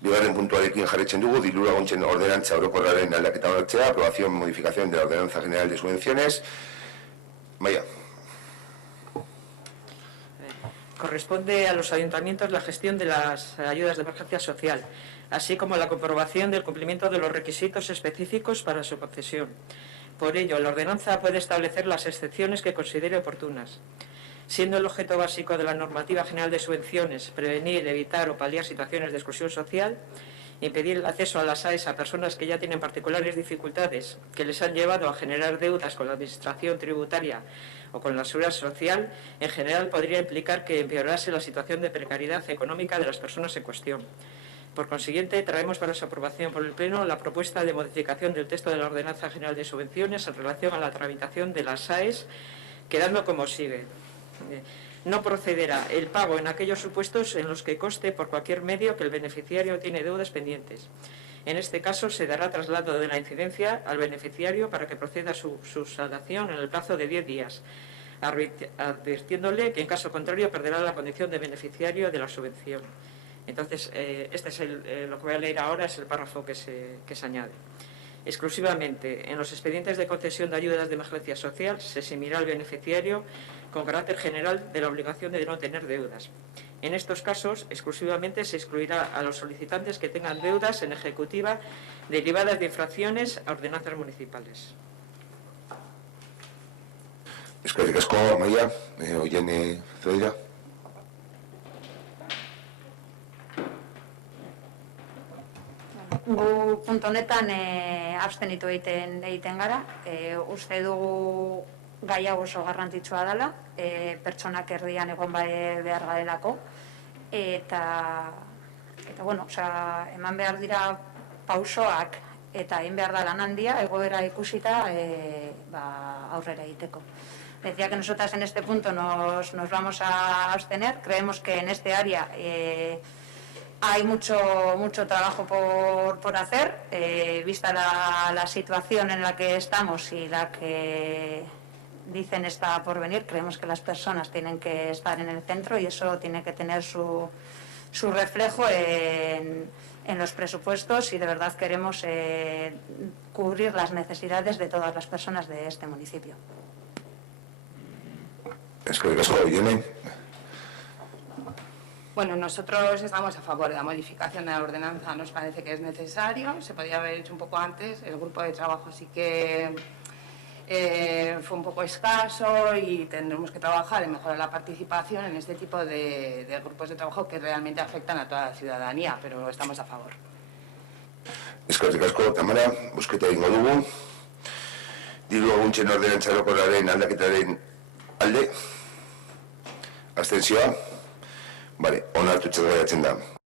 Bigarren puntuarekin jarraitzen dugu, diru laguntzen ordenantza orokorraren aldaketa onartzea, aprobación, modificación de la Ordenanza General de Subvenciones. Maia. Corresponde a los ayuntamientos la gestión de las ayudas de emergencia social, así como la comprobación del cumplimiento de los requisitos específicos para su concesión. Por ello, la ordenanza puede establecer las excepciones que considere oportunas. Siendo el objeto básico de la normativa general de subvenciones prevenir, evitar o paliar situaciones de exclusión social, impedir el acceso a las AES a personas que ya tienen particulares dificultades que les han llevado a generar deudas con la administración tributaria o con la seguridad social, en general podría implicar que empeorase la situación de precariedad económica de las personas en cuestión. Por consiguiente, traemos para su aprobación por el Pleno la propuesta de modificación del texto de la Ordenanza General de Subvenciones en relación a la tramitación de las AES, quedando como sigue. No procederá el pago en aquellos supuestos en los que conste por cualquier medio que el beneficiario tiene deudas pendientes. En este caso, se dará traslado de la incidencia al beneficiario para que proceda a su saldación en el plazo de 10 días, advirtiéndole que en caso contrario perderá la condición de beneficiario de la subvención. Entonces, este es lo que voy a leer ahora, es el párrafo que se añade. Exclusivamente en los expedientes de concesión de ayudas de emergencia social se eximirá al beneficiario con carácter general de la obligación de no tener deudas. En estos casos, exclusivamente se excluirá a los solicitantes que tengan deudas en ejecutiva derivadas de infracciones a ordenanzas municipales. Eskerrik asko, Maia, Oiane Zoira. Gu puntu honetan abstenitu egiten gara. Uste dugu gai hau oso garrantzitsua dela, pertsonak erdian egon behar garelako, eta bueno, eman behar dira pausoak eta egin behar da lan handia, egoera ikusita aurrera egiteko. Decía que nosotras en este punto nos vamos a abstener. Creemos que en este área hay mucho trabajo por hacer, vista la situación en la que estamos y la que dicen está por venir. Creemos que las personas tienen que estar en el centro y eso tiene que tener su reflejo en los presupuestos, y de verdad queremos cubrir las necesidades de todas las personas de este municipio. Bueno, nosotros estamos a favor de la modificación de la ordenanza, nos parece que es necesario, se podría haber hecho un poco antes, el grupo de trabajo sí que fue un poco escaso y tendremos que trabajar en mejorar la participación en este tipo de grupos de trabajo que realmente afectan a toda la ciudadanía, pero estamos a favor. Eskerrik asko, Tamara, bozketa egingo dugu. Diru laguntzen ordenantza orokorraren aldaketaren alde, abstentzioa. Bale, onartutzat geratzen da.